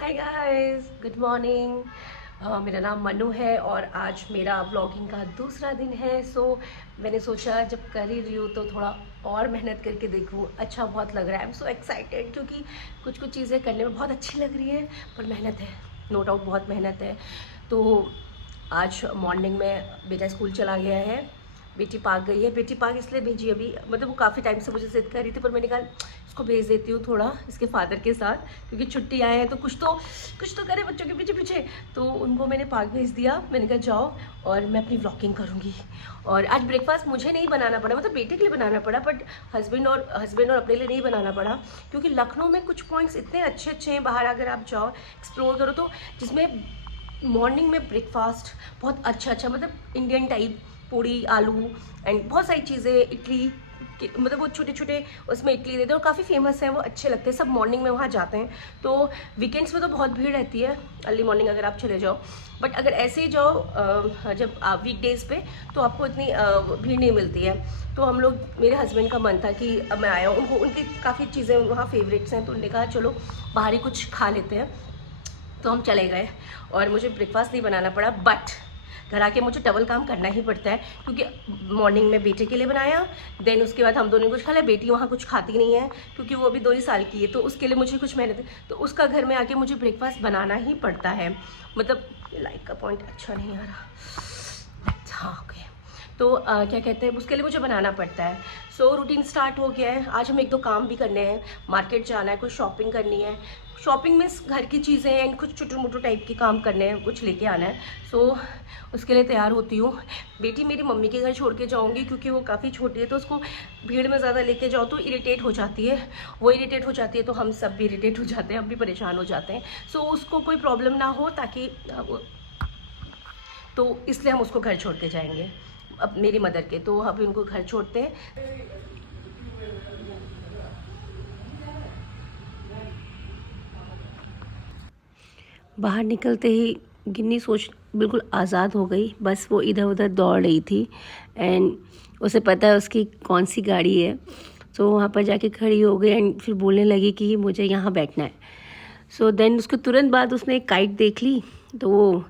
Hi guys, good morning. मेरा नाम मनु है और आज मेरा व्लॉगिंग का दूसरा दिन है। मैंने सोचा जब कर ही रही हूँ तो थोड़ा और मेहनत करके देखूँ। अच्छा बहुत लग रहा है। आई एम सो एक्साइटेड क्योंकि कुछ कुछ चीज़ें करने में बहुत अच्छी लग रही हैं, पर मेहनत है, नो डाउट बहुत मेहनत है। तो आज मॉर्निंग में बेटा स्कूल चला गया है, बेटी पार्क गई है। बेटी पार्क इसलिए भेजी अभी, मतलब वो काफ़ी टाइम से मुझे जिद कर रही थी, पर मैंने कहा इसको भेज देती हूँ थोड़ा इसके फादर के साथ, क्योंकि छुट्टी आए हैं तो कुछ तो करे बच्चों के पीछे पीछे। तो उनको मैंने पार्क भेज दिया। मैंने कहा जाओ और मैं अपनी व्लॉगिंग करूँगी। और आज ब्रेकफास्ट मुझे नहीं बनाना पड़ा, मतलब बेटे के लिए बनाना पड़ा, बट हस्बैंड और अपने लिए नहीं बनाना पड़ा, क्योंकि लखनऊ में कुछ पॉइंट्स इतने अच्छे अच्छे हैं बाहर, अगर आप जाओ एक्सप्लोर करो तो, जिसमें मॉर्निंग में ब्रेकफास्ट बहुत अच्छा अच्छा, मतलब इंडियन टाइप, पूड़ी आलू एंड बहुत सारी चीज़ें, इडली मतलब वो छोटे छोटे उसमें इडली देते हैं और काफ़ी फेमस है, वो अच्छे लगते हैं। सब मॉर्निंग में वहाँ जाते हैं। तो वीकेंड्स में तो बहुत भीड़ रहती है, अर्ली मॉर्निंग अगर आप चले जाओ, बट अगर ऐसे ही जाओ जब आप वीकडेज़ पे, तो आपको इतनी भीड़ नहीं मिलती है। तो हम लोग, मेरे हस्बैंड का मन था कि अब मैं आया हूँ, उनको उनकी काफ़ी चीज़ें वहाँ फेवरेट्स हैं, तो उन्होंने कहा चलो बाहर ही कुछ खा लेते हैं। तो हम चले गए और मुझे ब्रेकफास्ट नहीं बनाना पड़ा, बट घर आके मुझे डबल काम करना ही पड़ता है, क्योंकि मॉर्निंग में बेटे के लिए बनाया, देन उसके बाद हम दोनों ने कुछ खा लिया। बेटी वहाँ कुछ खाती नहीं है क्योंकि वो अभी 2 ही साल की है, तो उसके लिए मुझे कुछ मेहनत है, तो उसका घर में आके मुझे ब्रेकफास्ट बनाना ही पड़ता है। मतलब लाइट का पॉइंट अच्छा नहीं आ रहा, हाँ ओके। तो क्या कहते हैं, उसके लिए मुझे बनाना पड़ता है। रूटीन स्टार्ट हो गया है। आज हम 1-2 काम भी करने हैं, मार्केट जाना है, कुछ शॉपिंग करनी है। शॉपिंग में घर की चीज़ें एंड कुछ छोटे मोटे टाइप के काम करने हैं, कुछ लेके आना है। उसके लिए तैयार होती हूँ। बेटी मेरी मम्मी के घर छोड़ के जाऊँगी, क्योंकि वो काफ़ी छोटी है, तो उसको भीड़ में ज़्यादा लेके जाओ तो इरिटेट हो जाती है। वो इरिटेट हो जाती है तो हम सब भी इरिटेट हो जाते हैं, हम भी परेशान हो जाते हैं। उसको कोई प्रॉब्लम ना हो, ताकि तो इसलिए हम उसको घर छोड़ के जाएंगे, अब मेरी मदर के। तो अभी उनको घर छोड़ते हैं। बाहर निकलते ही गिन्नी सोच बिल्कुल आज़ाद हो गई, बस वो इधर उधर दौड़ रही थी एंड उसे पता है उसकी कौन सी गाड़ी है। वहाँ पर जाके खड़ी हो गई एंड फिर बोलने लगी कि मुझे यहाँ बैठना है। देन उसके तुरंत बाद उसने एक काइट देख ली, तो वो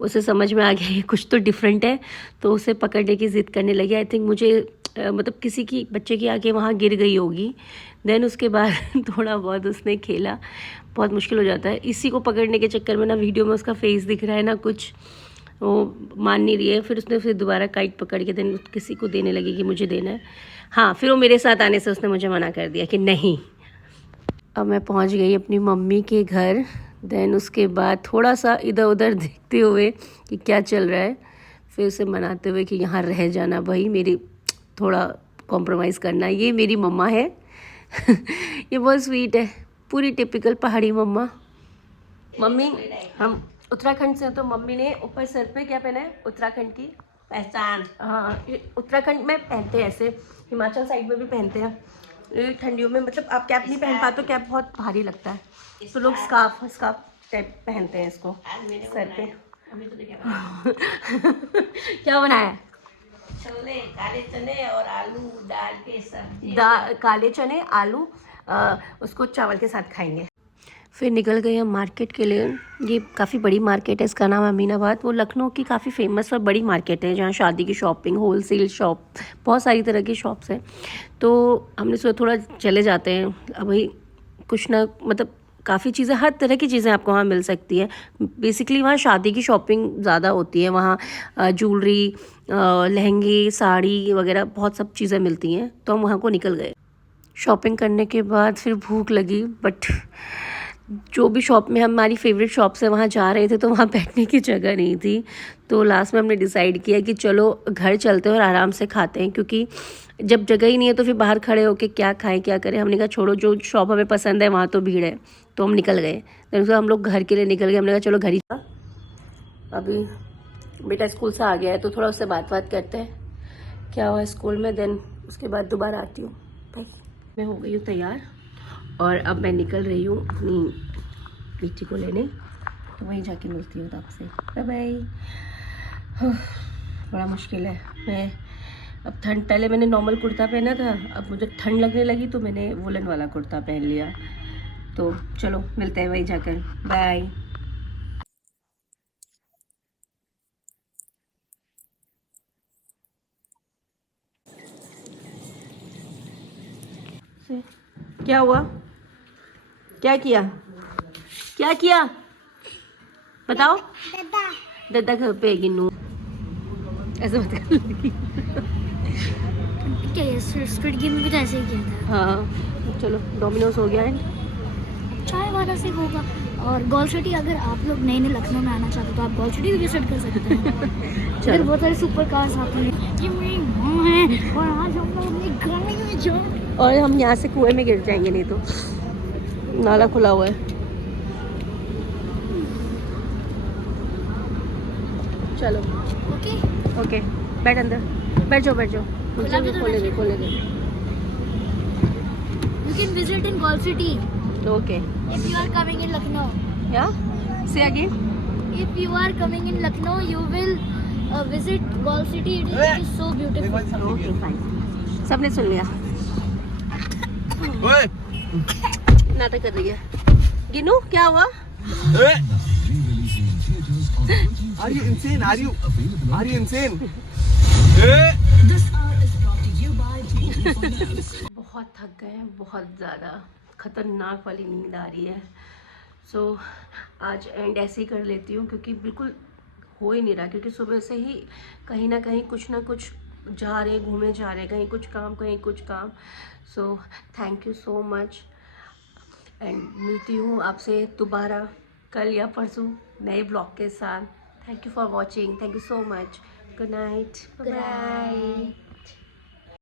उसे समझ में आ गया ये कुछ तो डिफरेंट है, तो उसे पकड़ने की ज़िद करने लगी। आई थिंक मुझे मतलब किसी की बच्चे की आके वहाँ गिर गई होगी। देन उसके बाद थोड़ा बहुत उसने खेला, बहुत मुश्किल हो जाता है इसी को पकड़ने के चक्कर में ना। वीडियो में उसका फेस दिख रहा है ना, कुछ वो मान नहीं रही है। फिर उसने फिर दोबारा काइट पकड़ के देन किसी को देने लगी कि मुझे देना है। हाँ, फिर वो मेरे साथ आने से उसने मुझे मना कर दिया कि नहीं। अब मैं पहुंच गई अपनी मम्मी के घर। देन उसके बाद थोड़ा सा इधर उधर देखते हुए कि क्या चल रहा है, फिर उसे मनाते हुए कि यहाँ रह जाना भाई, मेरी थोड़ा कॉम्प्रोमाइज़ करना। ये मेरी मम्मा है ये बहुत स्वीट है, पूरी टिपिकल पहाड़ी मम्मा। मम्मी, हम उत्तराखंड से हैं, तो मम्मी ने ऊपर सर पे क्या पहना है, उत्तराखंड की पहचान। हाँ, ये उत्तराखंड में पहनते हैं ऐसे, हिमाचल साइड में भी पहनते हैं। ये ठंडियों में, मतलब आप कैप नहीं पहन पाते, तो कैप बहुत भारी लगता है, तो लोग स्कार्फ स्कार्फ टाइप पहनते हैं इसको सर पे। क्या बनाया है? छोले, काले चने और आलू डाल के सब्जी। काले चने आलू, उसको चावल के साथ खाएंगे। फिर निकल गए हम मार्केट के लिए। ये काफ़ी बड़ी मार्केट है, इसका नाम अमीनाबाद। वो लखनऊ की काफ़ी फेमस और बड़ी मार्केट है, जहाँ शादी की शॉपिंग, होलसेल शॉप, बहुत सारी तरह की शॉप्स हैं। तो हमने सोचा थोड़ा चले जाते हैं। अब भाई कुछ ना, मतलब काफ़ी चीज़ें, हर तरह की चीज़ें आपको वहाँ मिल सकती हैं। बेसिकली वहाँ शादी की शॉपिंग ज़्यादा होती है। वहाँ ज्वेलरी, लहंगे, साड़ी वगैरह बहुत सब चीज़ें मिलती हैं। तो हम वहाँ को निकल गए। शॉपिंग करने के बाद फिर भूख लगी, बट जो भी शॉप में हमारी फेवरेट शॉप से वहाँ जा रहे थे, तो वहाँ बैठने की जगह नहीं थी। तो लास्ट में हमने डिसाइड किया कि चलो घर चलते हैं और आराम से खाते हैं, क्योंकि जब जगह ही नहीं है तो फिर बाहर खड़े होके क्या खाएं क्या करें। हमने कहा छोड़ो, जो शॉप हमें पसंद है वहाँ तो भीड़ है। तो हम निकल गए। तो हम लोग घर के लिए निकल गए। हमने कहा चलो घर ही। अभी बेटा स्कूल से आ गया है, तो थोड़ा उससे बात करते हैं क्या हुआ स्कूल में। देन उसके बाद दोबारा आती हूँ। भाई मैं हो गई हूँ तैयार और अब मैं निकल रही हूँ अपनी बेटी को लेने, तो वहीं जाके मिलती हूँ आपसे। Bye bye. बड़ा मुश्किल है। मैं अब ठंड, पहले मैंने नॉर्मल कुर्ता पहना था, अब मुझे ठंड लगने लगी तो मैंने वुलन वाला कुर्ता पहन लिया। तो चलो मिलते हैं वहीं जाकर, बाय। क्या हुआ? क्या किया? क्या किया बताओ? दद्दा घर पे है गिन्नू, ऐसे मत कर। क्या ये स्क्विड गेम में भी तो ऐसे ही किया था। हाँ चलो, डोमिनोज हो गया है। चाय वाला से होगा। और गोल सिटी, अगर आप लोग नए नए लखनऊ में आना चाहते हो तो आप गोल सिटी भी विजिट कर सकते हैं। इधर बहुत सारे सुपर कार्स आते हैं। ये मेरी माँ है और आज हम लोग अपने गाड़ी में जा। और हम यहाँ से कुएं में गिर जाएंगे, नहीं तो नाला खुला हुआ है। चलो ओके, ओके, बैठ अंदर, बैठ जाओ बैठ जाओ। खुला भी तो खोले नहीं। खोले यू कैन विजिट इन गोल city okay. If you are coming in Lucknow. या से again, If you are coming in Lucknow, you will visit Gol City. It is so beautiful. Okay fine, सबने सुन लिया। नाटक कर रही है गिनू, क्या हुआ? Are you insane? Are you insane? बहुत थक गए हैं, बहुत ज़्यादा खतरनाक वाली नींद आ रही है। सो आज एंड ऐसे ही कर लेती हूँ, क्योंकि बिल्कुल हो ही नहीं रहा, क्योंकि सुबह से ही कहीं ना कुछ जा रहे, घूमे जा रहे, कहीं कुछ काम कहीं कुछ काम। So thank you so much, and मिलती हूँ आपसे दोबारा कल या परसों नए ब्लॉग के साथ। Thank you for watching, thank you so much, good night, bye.